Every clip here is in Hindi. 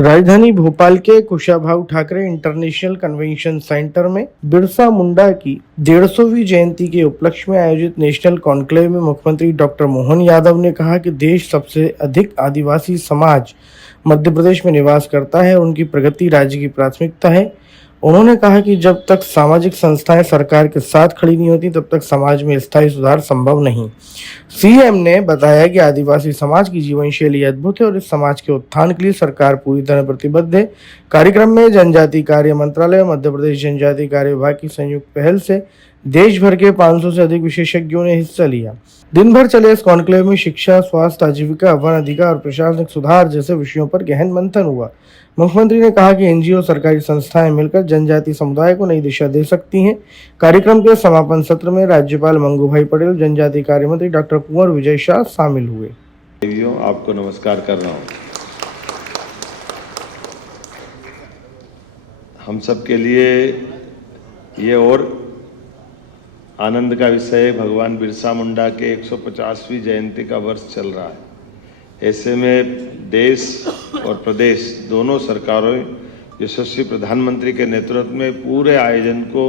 राजधानी भोपाल के Kushabhau Thackeray international convention centre में बिरसा मुंडा की 150वीं जयंती के उपलक्ष्य में आयोजित नेशनल कॉन्क्लेव में मुख्यमंत्री डॉक्टर मोहन यादव ने कहा कि देश सबसे अधिक आदिवासी समाज मध्य प्रदेश में निवास करता है और उनकी प्रगति राज्य की प्राथमिकता है। उन्होंने कहा कि जब तक सामाजिक संस्थाएं सरकार के साथ खड़ी नहीं होती तब तक समाज में स्थायी सुधार संभव नहीं। सीएम ने बताया कि आदिवासी समाज की जीवन शैली अद्भुत है और इस समाज के उत्थान के लिए सरकार पूरी तरह प्रतिबद्ध है। कार्यक्रम में जनजातीय कार्य मंत्रालय और मध्य प्रदेश जनजातीय कार्य विभाग की संयुक्त पहल से देश भर के 500 से अधिक विशेषज्ञों ने हिस्सा लिया। दिन भर चले इस कॉन्क्लेव में शिक्षा, स्वास्थ्य, आजीविका, वन अधिकार और प्रशासनिक सुधार जैसे विषयों पर गहन मंथन हुआ। मुख्यमंत्री ने कहा कि एनजीओ सरकारी संस्थाएं मिलकर जनजातीय समुदाय को नई दिशा दे सकती हैं। कार्यक्रम के समापन सत्र में राज्यपाल मंगूभाई पटेल, जनजातीय कार्य मंत्री डॉक्टर कुंवर विजय शाह शामिल हुए। आपको नमस्कार कर रहा हूं। हम सब के लिए ये और आनंद का विषय है, भगवान बिरसा मुंडा के 150वीं जयंती का वर्ष चल रहा है। ऐसे में देश और प्रदेश दोनों सरकारों यशस्वी प्रधानमंत्री के नेतृत्व में पूरे आयोजन को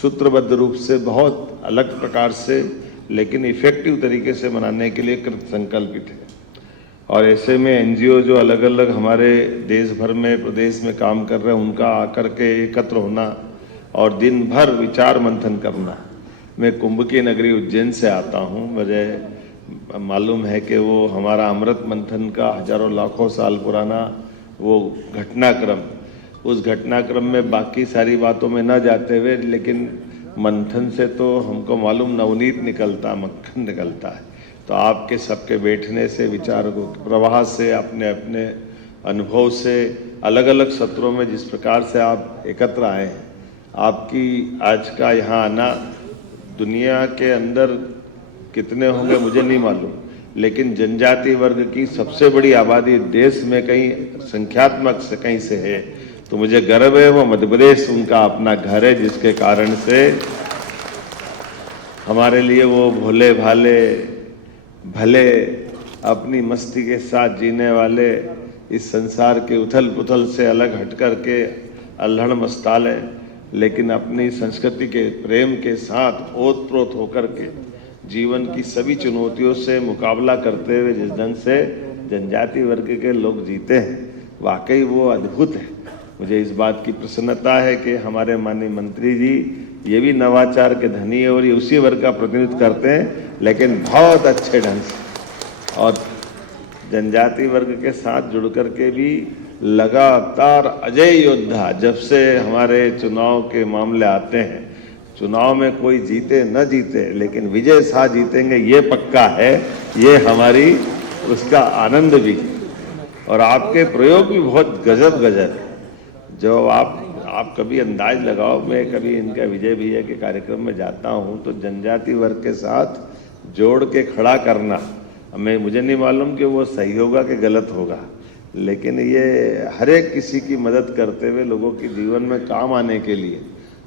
सूत्रबद्ध रूप से बहुत अलग प्रकार से लेकिन इफेक्टिव तरीके से मनाने के लिए कृत संकल्पित है। और ऐसे में एनजीओ जो अलग अलग हमारे देश भर में प्रदेश में काम कर रहे हैं उनका आकर के एकत्र होना और दिन भर विचार मंथन करना। मैं कुंभ की नगरी उज्जैन से आता हूँ। मुझे मालूम है कि वो हमारा अमृत मंथन का हजारों लाखों साल पुराना वो घटनाक्रम, उस घटनाक्रम में बाकी सारी बातों में न जाते हुए लेकिन मंथन से तो हमको मालूम नवनीत निकलता, मक्खन निकलता है। तो आपके सबके बैठने से, विचारों को प्रवाह से, अपने अपने अनुभव से, अलग अलग सत्रों में जिस प्रकार से आप एकत्र आए हैं, आपकी आज का यहाँ आना दुनिया के अंदर कितने होंगे मुझे नहीं मालूम, लेकिन जनजाति वर्ग की सबसे बड़ी आबादी देश में कहीं संख्यात्मक से कहीं से है, तो मुझे गर्व है। वो मध्य प्रदेश उनका अपना घर है, जिसके कारण से हमारे लिए वो भोले भाले भले अपनी मस्ती के साथ जीने वाले, इस संसार के उथल पुथल से अलग हट कर के अल्हड़ मस्ताल है, लेकिन अपनी संस्कृति के प्रेम के साथ ओतप्रोत होकर के जीवन की सभी चुनौतियों से मुकाबला करते हुए जिस ढंग से जनजाति वर्ग के लोग जीते हैं, वाकई वो अद्भुत है। मुझे इस बात की प्रसन्नता है कि हमारे माननीय मंत्री जी ये भी नवाचार के धनी है और ये उसी वर्ग का प्रतिनिधित्व करते हैं, लेकिन बहुत अच्छे ढंग से। और जनजाति वर्ग के साथ जुड़ करके भी लगातार अजय योद्धा, जब से हमारे चुनाव के मामले आते हैं, चुनाव में कोई जीते न जीते लेकिन विजय शाह जीतेंगे ये पक्का है, ये हमारी उसका आनंद भी। और आपके प्रयोग भी बहुत गजब गजब, जो आप कभी अंदाज लगाओ, मैं कभी इनका विजय भैया के कार्यक्रम में जाता हूं तो जनजाति वर्ग के साथ जोड़ के खड़ा करना, मुझे नहीं मालूम कि वो सही होगा कि गलत होगा, लेकिन ये हर एक किसी की मदद करते हुए लोगों के जीवन में काम आने के लिए,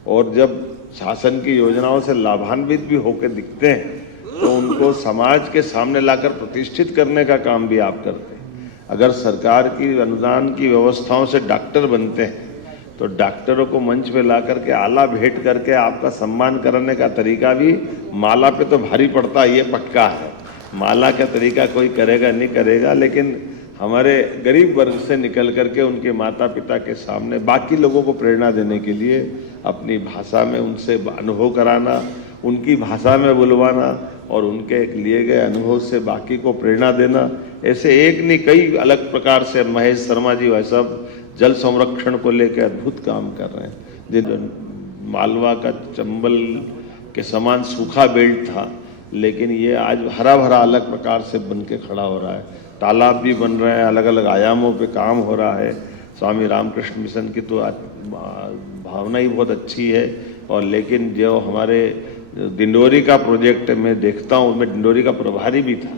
और जब शासन की योजनाओं से लाभान्वित भी होकर दिखते हैं तो उनको समाज के सामने लाकर प्रतिष्ठित करने का काम भी आप करते हैं। अगर सरकार की अनुदान की व्यवस्थाओं से डॉक्टर बनते हैं तो डॉक्टरों को मंच पे ला करके आला भेंट करके आपका सम्मान करने का तरीका भी माला पे तो भारी पड़ता है, ये पक्का है। माला का तरीका कोई करेगा नहीं करेगा, लेकिन हमारे गरीब वर्ग से निकल करके उनके माता पिता के सामने बाकी लोगों को प्रेरणा देने के लिए अपनी भाषा में उनसे अनुभव कराना, उनकी भाषा में बुलवाना और उनके लिए गए अनुभव से बाकी को प्रेरणा देना, ऐसे एक नहीं कई अलग प्रकार से महेश शर्मा जी वह सब जल संरक्षण को लेकर अद्भुत काम कर रहे हैं। जिन मालवा का चंबल के समान सूखा बेल्ट था, लेकिन ये आज हरा भरा अलग प्रकार से बन के खड़ा हो रहा है। तालाब भी बन रहे हैं, अलग अलग आयामों पे काम हो रहा है। स्वामी रामकृष्ण मिशन की तो भावना ही बहुत अच्छी है। और लेकिन जो हमारे डिंडोरी का प्रोजेक्ट मैं देखता हूँ, मैं डिंडोरी का प्रभारी भी था,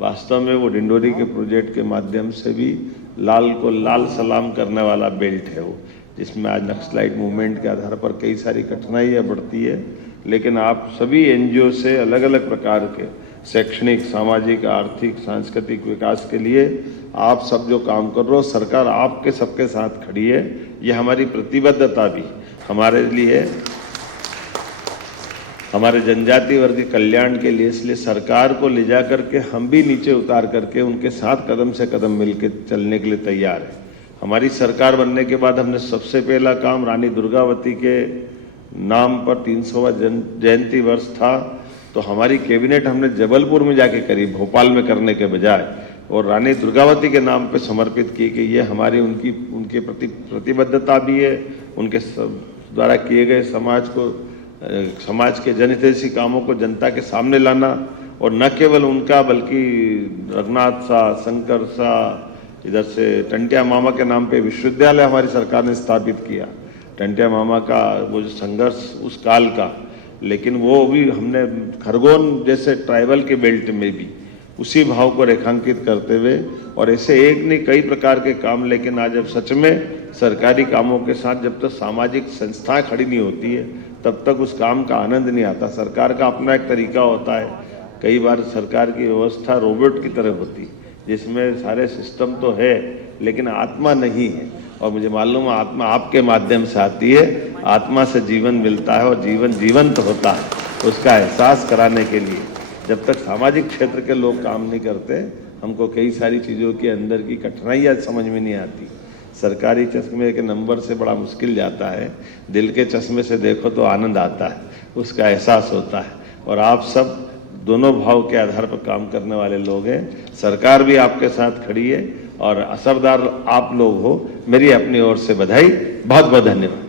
वास्तव में वो डिंडोरी के प्रोजेक्ट के माध्यम से भी लाल को लाल सलाम करने वाला बेल्ट है वो, जिसमें आज नक्सलाइट मूवमेंट के आधार पर कई सारी कठिनाइयाँ बढ़ती है, लेकिन आप सभी एनजीओ से अलग अलग प्रकार के शैक्षणिक, सामाजिक, आर्थिक, सांस्कृतिक विकास के लिए आप सब जो काम कर रहे हो, सरकार आपके सबके साथ खड़ी है। ये हमारी प्रतिबद्धता भी हमारे लिए, हमारे जनजाति वर्ग के कल्याण के लिए, इसलिए सरकार को ले जा करके हम भी नीचे उतार करके उनके साथ कदम से कदम मिलकर चलने के लिए तैयार है। हमारी सरकार बनने के बाद हमने सबसे पहला काम रानी दुर्गावती के नाम पर 300वां जयंती वर्ष था, तो हमारी कैबिनेट हमने जबलपुर में जाके करी, भोपाल में करने के बजाय, और रानी दुर्गावती के नाम पे समर्पित की कि ये हमारी उनके प्रति प्रतिबद्धता भी है। उनके द्वारा किए गए समाज के जनहितैषी कामों को जनता के सामने लाना, और न केवल उनका बल्कि रघुनाथ शाह, शंकर शाह, इधर से टंटिया मामा के नाम पे विश्वविद्यालय हमारी सरकार ने स्थापित किया। टंटिया मामा का वो जो संघर्ष उस काल का, लेकिन वो भी हमने खरगोन जैसे ट्राइबल के बेल्ट में भी उसी भाव को रेखांकित करते हुए, और ऐसे एक नहीं कई प्रकार के काम। लेकिन आज जब सच में सरकारी कामों के साथ जब तक सामाजिक संस्थाएं खड़ी नहीं होती है, तब तक उस काम का आनंद नहीं आता। सरकार का अपना एक तरीका होता है। कई बार सरकार की व्यवस्था रोबोट की तरह होती, जिसमें सारे सिस्टम तो है लेकिन आत्मा नहीं है। और मुझे मालूम है आत्मा आपके माध्यम से आती है, आत्मा से जीवन मिलता है और जीवन जीवंत होता है। उसका एहसास कराने के लिए जब तक सामाजिक क्षेत्र के लोग काम नहीं करते, हमको कई सारी चीज़ों के अंदर की कठिनाइयाँ समझ में नहीं आती। सरकारी चश्मे के नंबर से बड़ा मुश्किल जाता है, दिल के चश्मे से देखो तो आनंद आता है, उसका एहसास होता है। और आप सब दोनों भाव के आधार पर काम करने वाले लोग हैं। सरकार भी आपके साथ खड़ी है और असरदार आप लोग हो। मेरी अपनी ओर से बधाई, बहुत बहुत धन्यवाद।